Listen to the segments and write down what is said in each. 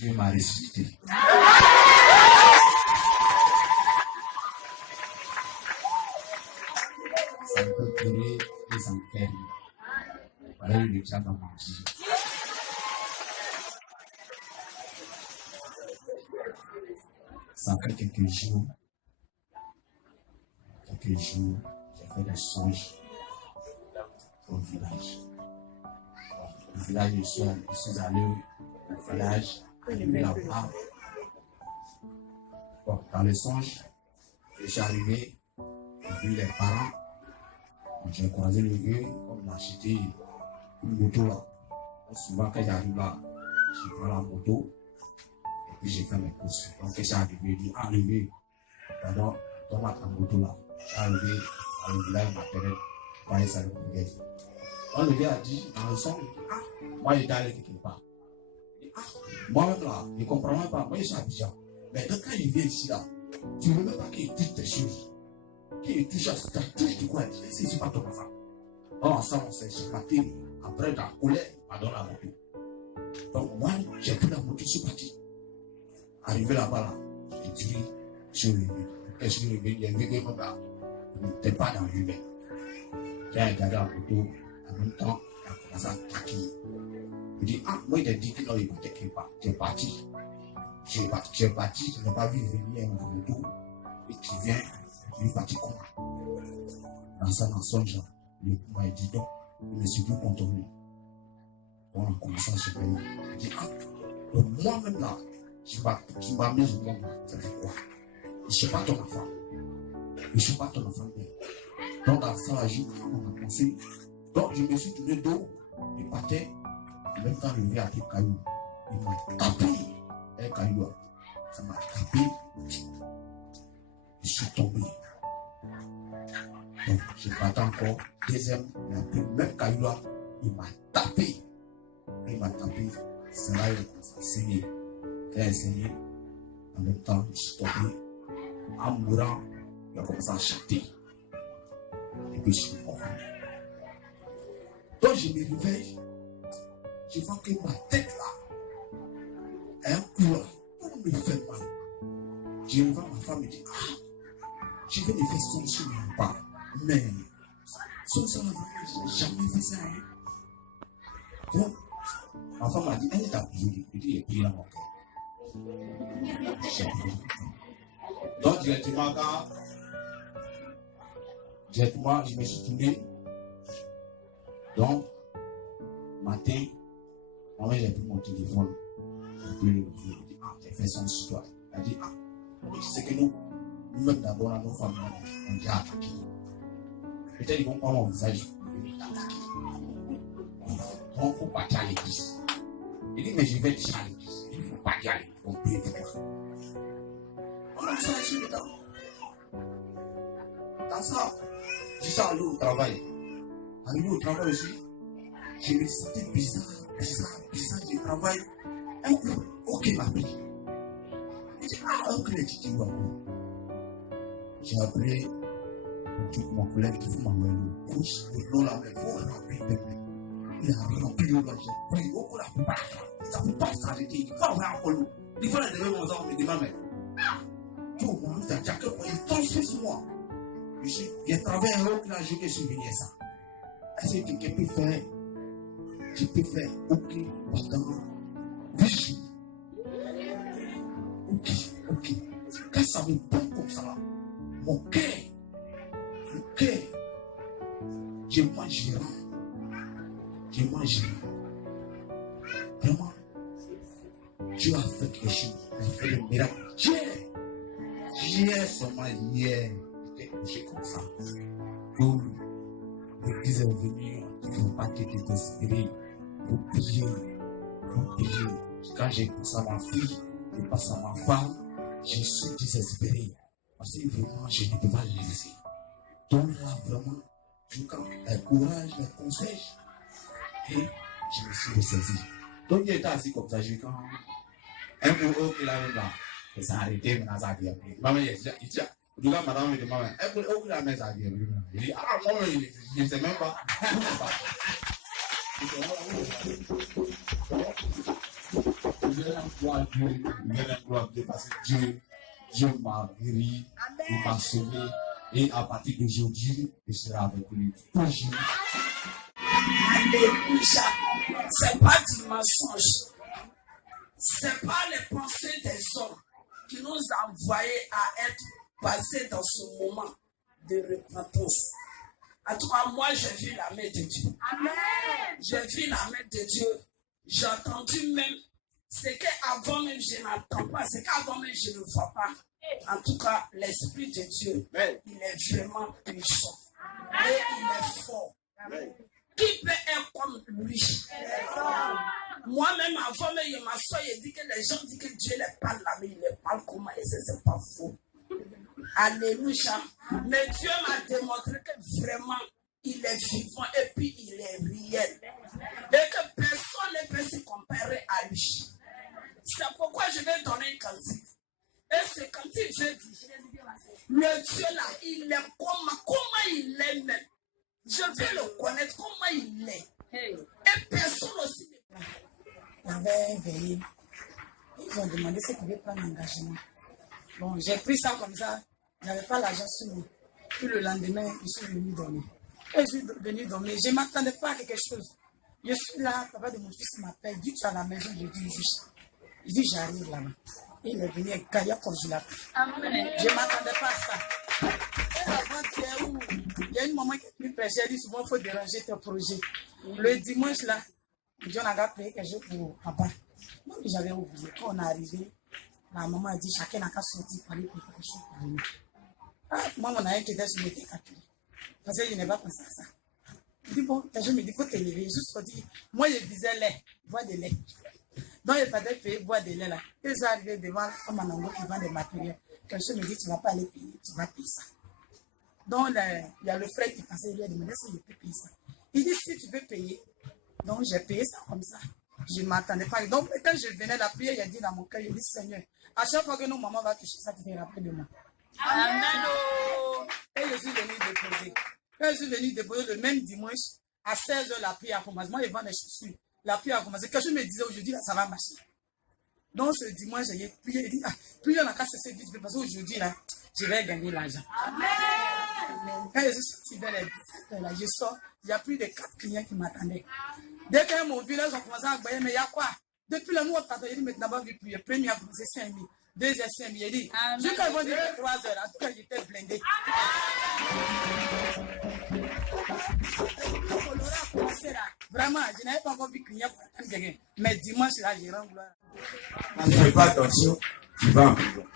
Dieu m'a ressuscité. Ça me fait pleurer et ça me fait rire. Voilà le chat dans ma vie. Ça fait quelques jours, j'ai fait des songes au village. Au village, je suis allé au village, arrivé là-bas. Bon, dans le songe, je suis arrivé, j'ai vu les parents. J'ai croisé le vieux, on m'a acheté une moto là. Souvent, quand j'arrive là, je prends la moto et puis j'ai fait mes courses. Donc, quand j'ai arrivé, il dit, ah, le vieux, pardon, donne-moi ta moto là. Je suis arrivé à le village maternel, voyez ça le congrès. Donc, le vieux a dit, dans le son, il dit, ah, moi, j'étais allé quelque part. Il dit, ah, moi-même là, je ne comprends même pas, moi, je suis à Abidjan. Mais donc, quand il vient ici là, tu ne veux même pas qu'il touche tes choses. Qu'il touche à ça, touche de quoi? Il dit, c'est pas ton enfant. Oh, ensemble, on s'est chicaté. Après, la colère, m'a donné la moto. Donc, moi, j'ai pris la moto, je suis parti. Arrivé là-bas, là, j'ai tiré sur le vieux. Qu'est-ce que le vieux, il y a un vieux comme là, il n'était pas dans l'humain. J'ai regardé la moto, en même temps, il a commencé à attaquer. Il dit, ah, moi, il a dit que non, il ne t'inquiète pas. J'ai parti. J'ai parti, je n'ai pas vu venir la moto. Et tu viens, il est parti comment? Dans ça, dans son genre, le coup m'a dit donc, il ne suis plus contrôlé. On a commencé à se payer. Il dit, ah, donc moi-même là, tu m'amènes au monde, ça fait quoi? Je ne suis pas ton enfant. Je ne suis pas ton enfant. Donc, dans ça, on a pensé. Donc, je me suis tourné dos, il partait. En même temps, le vieux a pris caillou. Il m'a tapé. Un caillou, ça m'a tapé. Je suis tombé. Donc, je partais encore. Deuxième, il a pris le même caillou là. Il m'a tapé. Il m'a tapé. C'est là qu'il a commencé à saigner. Il a saigné. En même temps, je suis tombé. En mourant, il a commencé à chanter. Et puis, je suis mort. Donc, je me réveille. Je vois que ma tête là, un coup là, tout me fait mal. Je revois ma femme et dit, ah, je vais me faire son sur mon pas. Mais, son sur la femme, je n'ai jamais fait ça. Hein. Donc, ma femme m'a dit, elle est appuyée. Je dis, il est plié dans mon cœur. Donc, directement, je me suis tourné. Donc, matin, moi, j'ai pris mon téléphone. J'ai appelé le vieux. Il dit, ah, j'ai fait son sur toi. Il a dit, ah, c'est que nous-mêmes d'abord, nos femmes, on dit attaqué. Peut-être qu'ils vont prendre mon visage pour venir t'attaquer. Donc, il faut pas dire à l'église. Il dit, mais je vais dire à l'église. Il ne faut pas dire à l'église. On prie pour moi. On a ça ici dedans. Dans ça, je suis allé au travail. Arrivé au travail aussi, je me sentais bizarre. Je travaille. Un coup, ok, m'a pris. Il dit, ah, un coup, il dit, j'ai appelé mon collègue qui vous m'envoyer le couche, le l'eau là, mais il faut remplir de l'eau. Il a rempli l'eau là, j'ai pris l'eau pour la plupart. Ça ne peut pas s'arrêter. Il faut avoir encore l'eau. Il faut les lever mon enfant, me demande, mais tout le monde, c'est à quel point il transfère sur moi. J'ai travaillé un autre là, je vais souligner ça. Est-ce que quelqu'un peut faire? Je peux faire ok pendant 8 jours. Ok. Quand ça me prend comme ça, mon cœur, je mangerai. Vraiment, Dieu a fait quelque chose. Il a fait le miracle. Hier seulement, j'étais couché comme ça. Pour l'église est venue, il ne faut pas te désespérer. Pour prier. Quand j'ai pensé à ma fille, j'ai pensé à ma femme, je suis désespéré. Parce que vraiment, je ne peux pas les laisser. Donc là, vraiment, je prends le courage, le conseil. Et je me suis ressaisi. Donc il était assis comme ça, je quand un peu haut qu'il avait là. Et ça a arrêté, maintenant ça a dit. Maman, il dit, du coup, madame me demande, un peu haut qu'il avait ça a dit. Il dit, ah, moi, je ne sais même pas. gloire à Dieu parce que Dieu m'a guéri, il m'a sauvé. Et à partir d'aujourd'hui, il sera avec lui toujours. Alléluia. C'est pas du mensonge. C'est pas les pensées des hommes qui nous ont envoyés à être passés dans ce moment de repentance. En tout cas, moi, j'ai vu la main de Dieu. Amen. J'ai vu la main de Dieu. J'ai entendu même ce qu'avant même je n'entends pas, ce qu'avant même je ne vois pas. En tout cas, l'Esprit de Dieu, il est vraiment puissant. Et il est fort. Qui peut être comme lui? Moi-même, avant même, je m'assois et dis que les gens disent que Dieu ne parle là, mais il ne parle comment? Et c'est pas faux. Alléluia. Mais Dieu m'a démontré que vraiment, il est vivant et puis il est réel. Et que personne ne peut se comparer à lui. C'est pourquoi je vais donner un cantique. Et ce cantique, je dis, le Dieu là, il est comment il est même. Je vais le connaître, comment il est. Et personne aussi ne peut. J'avais veillé. Ils ont demandé si je pouvais prendre l'engagement. Bon, j'ai pris ça comme ça. Je n'avais pas l'argent sur moi. Puis le lendemain, je suis venu dormir. Et je suis venu dormir. Je ne m'attendais pas à quelque chose. Je suis là, papa de mon fils m'appelle. Dit tu es à la maison, je dis juste. Il dit j'arrive là-bas. Il est venu avec Kaya comme je l'ai pris. Je ne m'attendais pas à ça. Et avant-hier, où il y a une maman qui est venue prêcher, elle dit souvent il faut déranger tes projets. Le dimanche là, Dieu n'a payé quelque chose pour papa. Moi, j'avais oublié. Quand on est arrivé, la maman a dit chacun n'a qu'à sortir pour aller pour quelque chose pour venir. Ah, moi, mon ami qui était sur le décapulé. Parce que je n'ai pas pensé à ça. Je dis bon, je me dis, il faut t'élever. Juste pour dire, moi, je visais lait, boire de lait. Donc, il fallait payer boire de lait là. Et j'ai arrivé devant la femme en anglais qui vend des matériels. Quelqu'un me dit, tu ne vas pas aller payer, tu vas payer ça. Donc, il y a le frère qui passait, il lui a demandé si je peux payer ça. Il dit, si tu veux payer. Donc, j'ai payé ça comme ça. Je ne m'attendais pas. Donc, quand je venais la prière, il a dit dans mon cœur, il dit, Seigneur, à chaque fois que nos mamans vont toucher ça, tu te rappelles de moi. Amen. Et je suis venu déposer. Quand je suis venu déposer le même dimanche, à 16h, la prière a commencé. Moi, je vends des chaussures. La prière a commencé. Quand je me disais aujourd'hui, là, ça va marcher. Donc, ce dimanche, j'ai prié. Il dit, puis on a qu'à cesser vite parce qu'aujourd'hui, là, je vais gagner l'argent. Amen. Quand je suis sorti vers les 17h, là, je sors. Il y a plus de 4 clients qui m'attendaient. Dès que mon village a commencé à gagner, mais il y a quoi? Depuis le mois, il dit, maintenant, on va prier. Premier a commencé 5 000. Deuxième 5 000. Il dit, jusqu'à ils vont dire 3 heures. En tout cas, j'étais blindé. Vraiment, je n'avais pas encore vu client pour attendre quelqu'un. Mais dimanche, là, j'ai rendu gloire. Tu ne fais pas attention, tu vas en prison.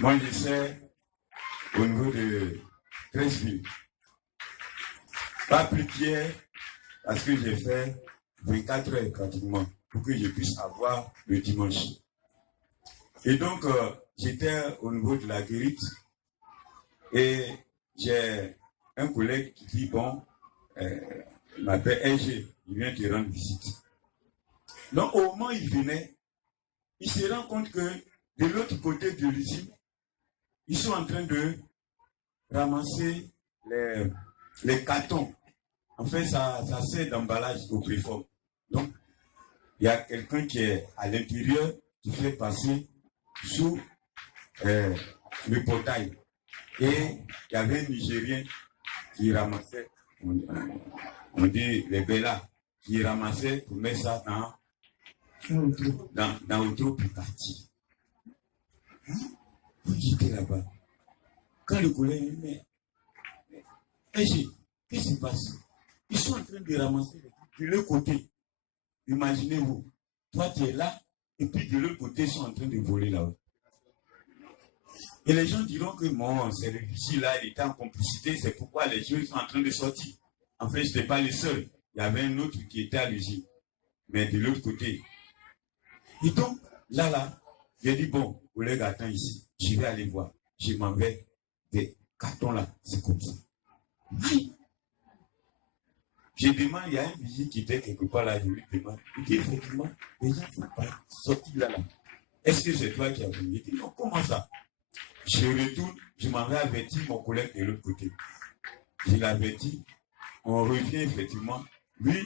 Moi, je sais, au niveau de 13 villes, pas plus qu'hier, parce que j'ai fait 24 heures pratiquement pour que je puisse avoir le dimanche. Et donc, j'étais au niveau de la guérite et j'ai un collègue qui dit, bon, il m'appelle LG, il vient te rendre visite. Donc, au moment où il venait, il se rend compte que de l'autre côté de l'usine, ils sont en train de ramasser les cartons. En fait, ça sert d'emballage au préforme. Donc, il y a quelqu'un qui est à l'intérieur qui fait passer sous le portail. Et il y avait un Nigérien qui ramassait, on dit les Bellas, qui ramassait pour mettre ça dans autre pour quartier. J'étais là-bas. Quand le collègue dit, mais qu'est-ce qui se passe? Ils sont en train de ramasser de l'autre côté. Imaginez-vous, toi tu es là, et puis de l'autre côté, ils sont en train de voler là-haut. Et les gens diront que mon service là, il était en complicité, c'est pourquoi les gens sont en train de sortir. En fait, je n'étais pas le seul. Il y avait un autre qui était à l'usine, mais de l'autre côté. Et donc, là, j'ai dit, bon, collègue, attends ici, je vais aller voir. Je m'en vais des cartons là, c'est comme ça. Aïe. Je demande, il y a un vigile qui était quelque part là, je lui demande, il dit effectivement, les gens ne sont pas sortis là. Est-ce que c'est toi qui as venu? Il dit, non, comment ça? Je retourne, je m'en vais avertir mon collègue de l'autre côté. Je l'avertis, on revient effectivement. Lui,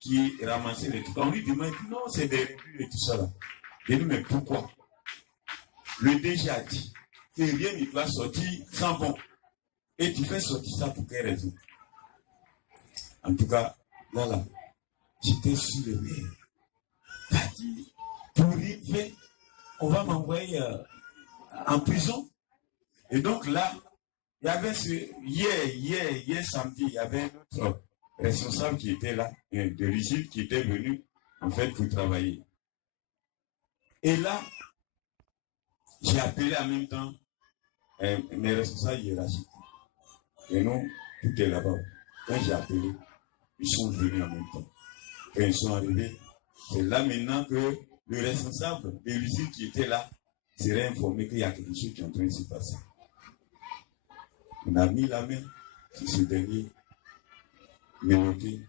qui ramassait les trucs. On lui demande, non, c'est des rebuts et tout ça là. Il dit, mais pourquoi? Le DG a dit que rien ne doit sortir sans bon. Et tu fais sortir ça pour quelle raison? En tout cas, là, j'étais sur le maire. T'as dit, pour rien, on va m'envoyer en prison. Et donc là, il y avait hier samedi, il y avait notre responsable qui était là, de l'usine, qui était venu, en fait, pour travailler. Et là, j'ai appelé en même temps mes responsables hiérarchiques. Et nous, tout est là-bas. Quand j'ai appelé, ils sont venus en même temps. Quand ils sont arrivés, c'est là maintenant que le responsable de l'usine qui était là serait informé qu'il y a quelque chose qui est en train de se passer. On a mis la main sur ce dernier, menotté,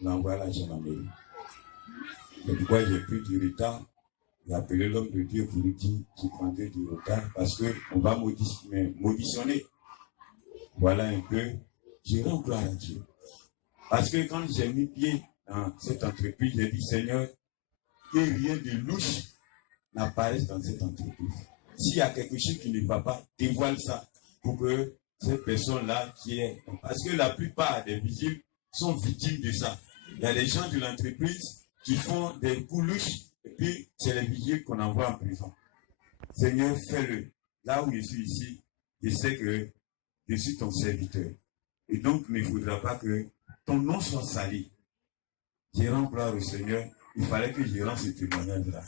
on a envoyé la gendarmerie. C'est pourquoi j'ai pris du retard. J'ai appelé l'homme de Dieu pour lui dire qu'il prendrait du retard parce qu'on va m'auditionner. Voilà un peu, je rends gloire à Dieu. Parce que quand j'ai mis pied dans cette entreprise, j'ai dit, Seigneur, que rien de louche n'apparaisse dans cette entreprise. S'il y a quelque chose qui ne va pas, dévoile ça pour que cette personne-là qui est... Parce que la plupart des vigiles sont victimes de ça. Il y a des gens de l'entreprise qui font des coups louches et puis c'est les vigiles qu'on envoie en prison. Seigneur, fais-le. Là où je suis ici, je sais que je suis ton serviteur. Et donc, il ne faudra pas que ton nom soit sali. Je rends gloire au Seigneur. Il fallait que je rende ce témoignage-là.